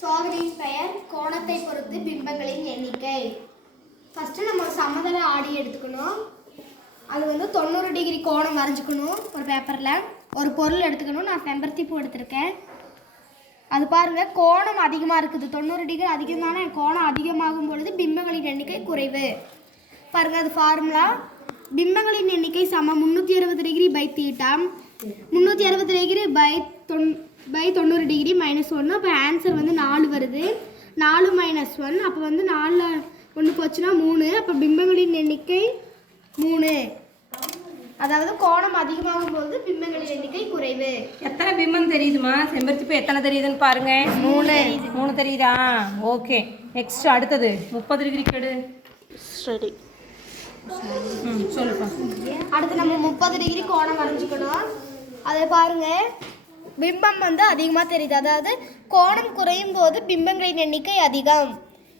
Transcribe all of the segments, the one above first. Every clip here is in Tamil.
சோதனையின் பெயர் கோணத்தை பொறுத்து பிம்பங்களின் எண்ணிக்கை. ஃபஸ்ட்டு நம்ம ஒரு சமதள ஆடி எடுத்துக்கணும். அது வந்து தொண்ணூறு டிகிரி கோணம் வரைஞ்சிக்கணும் ஒரு பேப்பரில் ஒரு பொருள் எடுத்துக்கணும் நான் செம்பருத்தி பூ எடுத்திருக்கேன். அது பாருங்கள் கோணம் அதிகமாக இருக்குது. தொண்ணூறு டிகிரி அதிகமான கோணம் அதிகமாகும் பொழுது பிம்பங்களின் எண்ணிக்கை குறைவு. பாருங்க அது ஃபார்முலா பிம்பங்களின் எண்ணிக்கை சம முந்நூற்றி அறுபது டிகிரி பை தீட்டா முந்நூற்றி அறுபது டிகிரி பை தொன் பை தொண்ணூறு டிகிரி மைனஸ் ஒன்று அப்போ ஆன்சர் வந்து நாலு வருது. நாலு மைனஸ் ஒன் அப்போ வந்து நாலில் ஒன்று போச்சுன்னா மூணு. அப்போ பிம்பங்களின் எண்ணிக்கை மூணு. அதாவது கோணம் அதிகமாகும் போது பிம்பங்களின் எண்ணிக்கை குறைவு. எத்தனை பிம்பம் தெரியுதுமா? செம்பருத்தி பூ எத்தனை தெரியுதுன்னு பாருங்க. மூணு. மூணு தெரியுதா? ஓகே. நெக்ஸ்ட் அடுத்தது. முப்பது டிகிரி கெடு. சரி அடுத்து நம்ம முப்பது டிகிரி கோணம் வரைஞ்சிக்கணும் அதை பாருங்க. பிம்பம் வந்து அதிகமாக தெரியுது. அதாவது கோணம் குறையும் போது பிம்பங்களின் எண்ணிக்கை அதிகம்.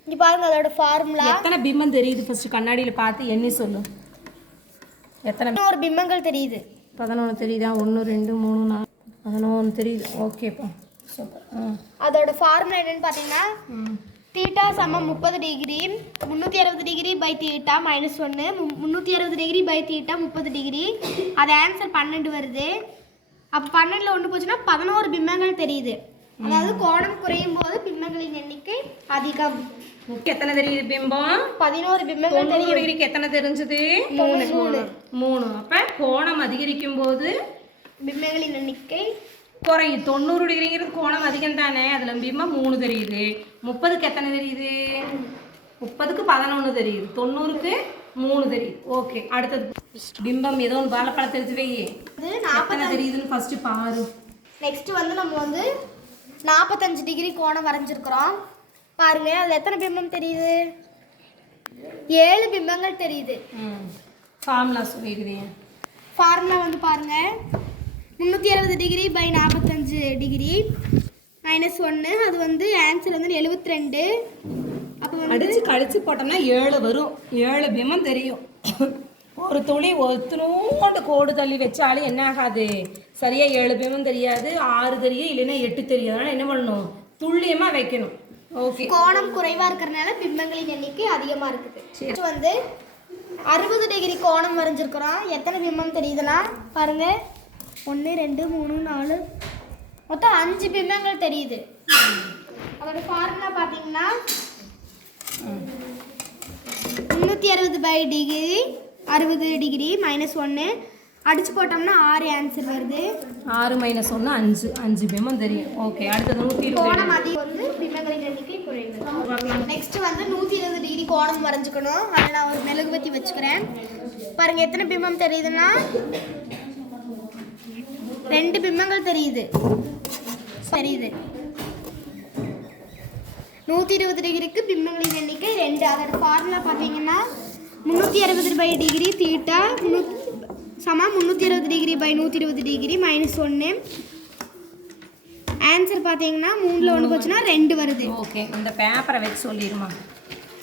இங்கே பாருங்க அதோட ஃபார்முலா எத்தனை பிம்பம் தெரியுது? ஃபர்ஸ்ட் கண்ணாடியில பார்த்து எண்ணி சொல்லு. எத்தனை ஒரு பிம்பங்கள் தெரியுது. பதினொன்று தெரியுதா? ஒன்று ரெண்டு மூணு நாலு. பதினொன்று தெரியுது. ஓகேப்பா சூப்பர் அதோட ஃபார்முலா என்னன்னு பார்த்தீங்கன்னா தீட்டா சமம் முப்பது டிகிரி முந்நூற்றி அறுபது டிகிரி பை தீட்டா மைனஸ் ஒன்று முந்நூற்றி அறுபது டிகிரி பை தீட்டா முப்பது டிகிரி அது ஆன்சர் பன்னெண்டு வருது. அப்போ பன்னெண்டில் ஒன்று போச்சுன்னா பதினோரு பிம்பங்கள் தெரியுது. அதாவது கோணம் குறையும் போது பிம்பங்களின் எண்ணிக்கை அதிகம். எத்தனை தெரியுது பிம்பம்? பதினோரு பிம்பங்கள் தெரியும். டிகிரிக்கு எத்தனை தெரிஞ்சது? மூணு மூணு. மூணு. அப்ப கோணம் அதிகரிக்கும் போது? பிம்பங்களின் எண்ணிக்கை குறையும். தொண்ணூறு டிகிரிங்கிறது கோணம் அதிகம் தானே அதுல பிம்பம் மூணு தெரியுது. முப்பதுக்கு எத்தனை தெரியுது? முப்பதுக்கு பதினொன்று தெரியுது. தொண்ணூறுக்கு மூணு தெரியுது. ஓகே அடுத்தது. பிம்பம் ஏதோ ஒன்று வாழைப்பழத்தை எடுத்து வை. இது எத்தனை தெரியுதுன்னு ஃபர்ஸ்ட் பாரு. நெக்ஸ்ட் வந்து நம்ம வந்து நாற்பத்தஞ்சு டிகிரி கோணம் வரைஞ்சிருக்கிறோம். பாருங்க அதில் எத்தனை பிம்பம் தெரியுது? ஏழு பிம்பங்கள் தெரியுது. ஃபார்முலா சொல்லிடுறீங்க ஃபார்முலா வந்து பாருங்க. முந்நூற்றி அறுபது டிகிரி பை நாற்பத்தஞ்சு டிகிரி மைனஸ் ஒன்று அது வந்து ஆன்சர் வந்து எழுபத்தி ரெண்டு அடிச்சு கழிச்சு போட்டோம்னா ஏழு வரும். ஏழு பிம்பம் தெரியும். ஒரு துளி ஒத்துனோண்டு கோடு தள்ளி வச்சாலும் என்ன ஆகாது? சரியா ஏழு பிம்பம் தெரியாது ஆறு தெரியும் இல்லைன்னா எட்டு தெரியும் அதனால என்ன பண்ணணும்? துல்லியமா வைக்கணும். ஓகே கோணம் குறைவாக இருக்கிறனால பிம்பங்களின் எண்ணிக்கை அதிகமாக இருக்குது. வந்து அறுபது டிகிரி கோணம் வரைஞ்சிருக்கிறோம். எத்தனை பிம்பம் தெரியுதுன்னா? பாருங்க. ஒன்று ரெண்டு மூணு நாலு. மொத்தம் அஞ்சு பிம்பங்கள் தெரியுது. அதோட ஃபார்முலா பார்த்தீங்கன்னா முந்நூற்றி அறுபது பை டிகிரி அறுபது டிகிரி மைனஸ் ஒன்று அடிச்சு போட்டோம்னா ஆறு ஆன்சர் வருது. ஆறு மைனஸ் ஒன்று அஞ்சு. அஞ்சு பிம்பம் தெரியும். ஓகே அடுத்தது நூற்றி இருபது. கோணம் அதிகம் வந்து பிம்பங்களின் எண்ணிக்கை குறைவு. நெக்ஸ்ட் வந்து நூற்றி இருபது டிகிரி கோணம் வரைஞ்சுக்கணும். அதில் நான் ஒரு மெழுகுவத்தி வச்சுக்கிறேன். பாருங்க எத்தனை பிம்பம் தெரியுதுன்னா? ரெண்டு பிம்பங்கள் தெரியுது. தெரியுது. நூற்றி இருபது டிகிரிக்கு பிம்பங்களின் எண்ணிக்கை ரெண்டு. அதோட ஃபார்முலா பார்த்தீங்கன்னா முந்நூற்றி அறுபது பை டிகிரி தீட்டா முந்நூற்றி சமா முந்நூற்றி அறுபது டிகிரி பை நூற்றி இருபது டிகிரி மைனஸ் ஒன்று ஆன்சர் பார்த்தீங்கன்னா மூணில் ஒன்று போச்சுன்னா ரெண்டு வருது. ஓகே இந்த பேப்பரை வச்சு சொல்லிடுமா?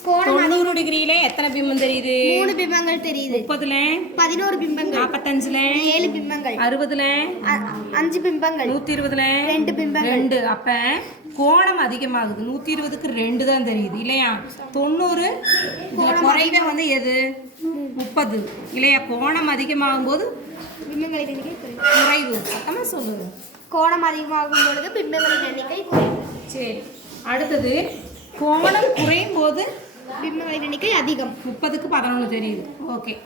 தொண்ணூறு டிகிரியில எத்தனை பிம்பம் தெரியுது? மூணு பிம்பங்கள் தெரியுது. முப்பதுல? பதினோரு பிம்பங்கள். நாற்பத்தஞ்சுல ஏழு பிம்பங்கள். அறுபதுல? அஞ்சு பிம்பங்கள். நூற்றி இருபதுல ரெண்டு பிம்பங்கள். ரெண்டு. அப்ப கோணம் அதிகமாகுது. நூத்தி இருபதுக்கு ரெண்டு தான் தெரியுது. இல்லையா? தொண்ணூறு. குறைவே வந்து எது? முப்பது. இல்லையா? கோணம் அதிகமாகும் போது பிம்பங்களின் எண்ணிக்கை குறைவு. குறைவு. சத்தமா சொல்லு கோணம் அதிகமாகும் பொழுது பிம்பங்களின் எண்ணிக்கை குறைவு. சரி. அடுத்தது கோணம் குறையும் போது பிம்பங்களின் எண்ணிக்கை அதிகம். முப்பதுக்கு பதினொன்று தெரியுது. ஓகே.